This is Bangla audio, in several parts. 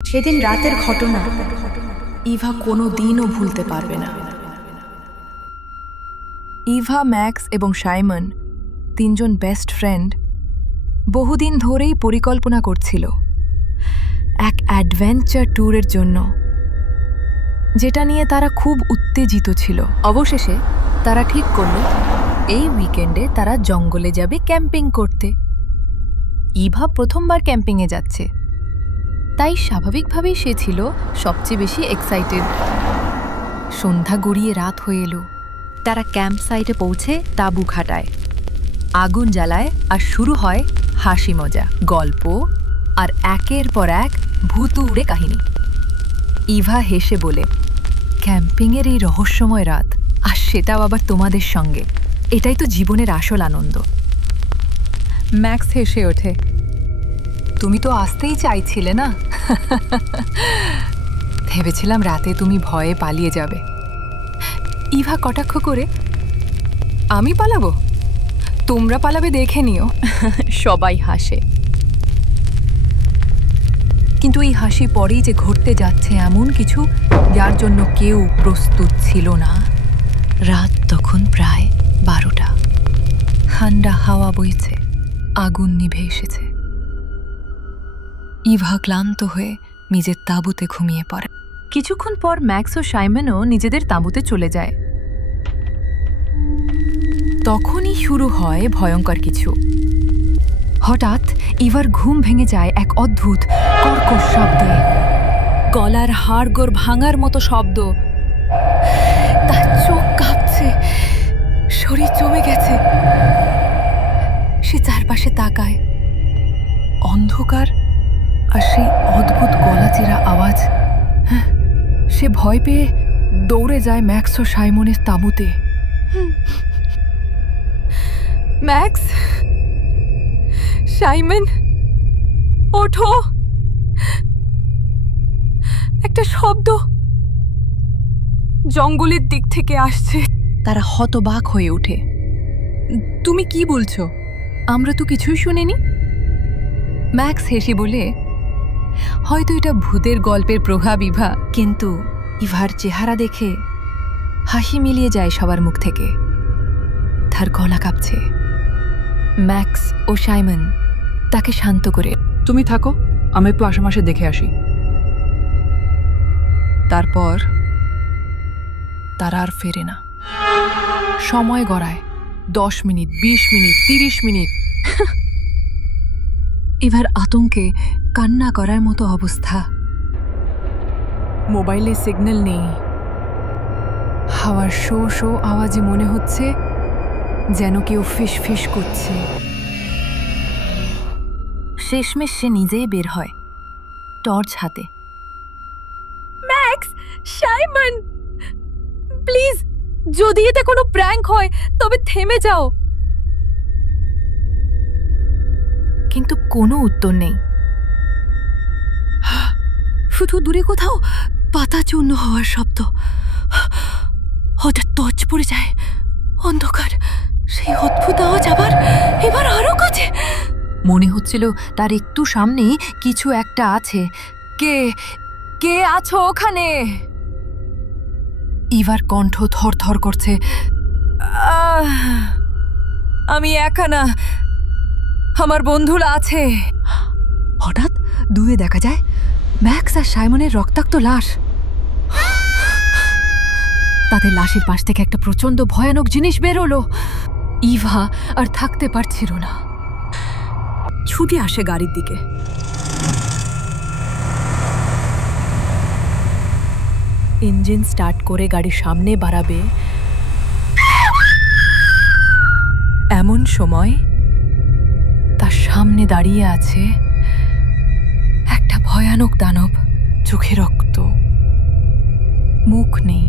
সেদিন রাতের ঘটনা ইভা কোনো দিনও ভুলতে পারবে না। ইভা, ম্যাক্স এবং সাইমন, তিনজন বেস্ট ফ্রেন্ড, বহুদিন ধরেই পরিকল্পনা করছিল এক অ্যাডভেঞ্চার ট্যুরের জন্য, যেটা নিয়ে তারা খুব উত্তেজিত ছিল। অবশেষে তারা ঠিক করল এই উইকেন্ডে তারা জঙ্গলে যাবে ক্যাম্পিং করতে। ইভা প্রথমবার ক্যাম্পিংয়ে যাচ্ছে, তাই স্বাভাবিকভাবেই সে ছিল সবচেয়ে বেশি এক্সাইটেড। সন্ধ্যা গড়িয়ে রাত হয়ে এলো। তারা ক্যাম্প সাইটে পৌঁছে তাঁবু খাটায়, আগুন জ্বালায়, আর শুরু হয় হাসি মজা, গল্প আর একের পর এক ভুতুড়ে কাহিনী। ইভা হেসে বলে, ক্যাম্পিংয়ের এই রহস্যময় রাত, আর সেটাও আবার তোমাদের সঙ্গে, এটাই তো জীবনের আসল আনন্দ। ম্যাক্স হেসে ওঠে, তুমি তো আসতেই চাইছিলে না। ভেবেছিলাম রাতে তুমি ভয়ে পালিয়ে যাবে। ইভা কটাক্ষ করে, আমি পালাবো? তোমরা পালাবে দেখে নিও। সবাই হাসে, কিন্তু এই হাসি পরেই যে ঘটতে যাচ্ছে এমন কিছু যার জন্য কেউ প্রস্তুত ছিল না। রাত তখন প্রায় 12টা। ঠান্ডা হাওয়া বইছে, আগুন নিভে এসেছে। ইভা ক্লান্ত হয়ে নিজের তাঁবুতে ঘুমিয়ে পড়ে। কিছুক্ষণ পর ম্যাক্স ও সাইমনও নিজেদের তাঁবুতে চলে যায়। তখনই শুরু হয় ভয়ঙ্কর কিছু। হঠাৎ ইভার ঘুম ভেঙে যায় এক অদ্ভুত কর্কশ শব্দে, গলার হাড়গোড় ভাঙার মতো শব্দ। তার চোখ কাঁপছে, শরীর জমে গেছে। সে চারপাশে তাকায়, অন্ধকার আর সেই অদ্ভুত গলাচেরা আওয়াজ। সে ভয় পেয়ে দৌড়ে যায় ম্যাক্স ও সাইমনের তাঁবুতে। ম্যাক্স, সাইমন, ওঠো, একটা শব্দ জঙ্গলের দিক থেকে আসছে। তারা হতবাক হয়ে ওঠে। তুমি কি বলছো? আমরা তো কিছুই শুনিনি। ম্যাক্স হেসে বলে, হয়তো এটা ভূতের গল্পের প্রভাব ইভা। কিন্তু ইভার চেহারা দেখে হাসি মিলিয়ে যায় সবার মুখ থেকে। তার গলা কাঁপছে। ম্যাক্স ও সাইমন তাকে শান্ত করে, তুমি থাকো, আমি একটু আশেপাশে দেখে আসি। তারপর তারা আর ফেরে না। সময় গড়ায় 10 মিনিট, 20 মিনিট, 30 মিনিট। এবার আতঙ্কে কান্না করার মতো অবস্থা। মোবাইলে সিগন্যাল নেই। হাওয়ার শো শো আওয়াজে মনে হচ্ছে যেন কেউ ফিস ফিস করছে। শেষমেশ সে নিজেই বের হয়, টর্চ হাতে। ম্যাক্স, সাইমন, প্লিজ, যদি এতে কোনো প্র্যাঙ্ক হয় তবে থেমে যাও। কিন্তু কোনো উত্তর নেই। শুধু দূরে কোথাও পাতা চূর্ণ হওয়ার শব্দ। হঠাৎ টর্চ পড়ে যায়, অন্ধকার। সেই অদ্ভুত আওয়াজ এবার আরো কাছে। মনে হচ্ছিল তার একটু সামনেই কিছু একটা আছে। কে কে আছো ওখানে? ইভার কণ্ঠ থরথর করছে। আমি একা না, আমার বন্ধুরা আছে। হঠাৎ দূরে দেখা যায় ম্যাক্স আর সাইমনের রক্তাক্ত লাশ। তাদের লাশের পাশ থেকে একটা প্রচন্ড ভয়ানক জিনিস বেরোলো। ইভা আর থাকতে পারছিল না, ছুটে আসে গাড়ির দিকে। ইঞ্জিন স্টার্ট করে গাড়ির সামনে বাড়াবে, এমন সময় তার সামনে দাঁড়িয়ে আছে একটা ভয়ানক দানব। চোখে রক্ত, মুখ নেই,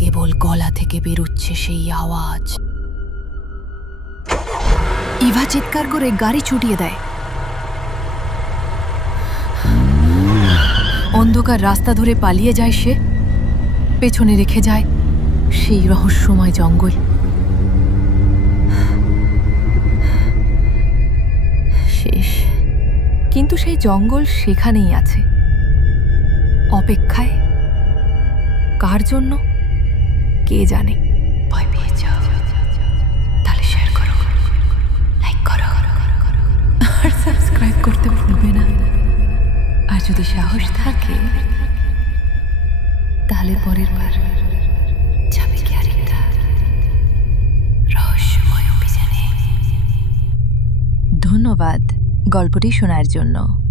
কেবল গলা থেকে বেরোচ্ছে সেই আওয়াজ। ইভা চিৎকার করে গাড়ি ছুটিয়ে দেয়। অন্ধকার রাস্তা ধরে পালিয়ে যায় সে। পেছনে রেখে যায় সেই রহস্যময় জঙ্গল। শেষ। কিন্তু সেই জঙ্গল সেখানেই আছে, অপেক্ষায়। কার জন্য কে জানে। ভয় পেয়েছ? তাহলে শেয়ার করো, লাইক করো, আর সাবস্ক্রাইব করতে ভুলবে না। আর যদি সাহস থাকে তাহলে পরের বার যাবে কি আরেকটা রহস্যময় অভিযানে। ধন্যবাদ গল্পটি শোনার জন্য।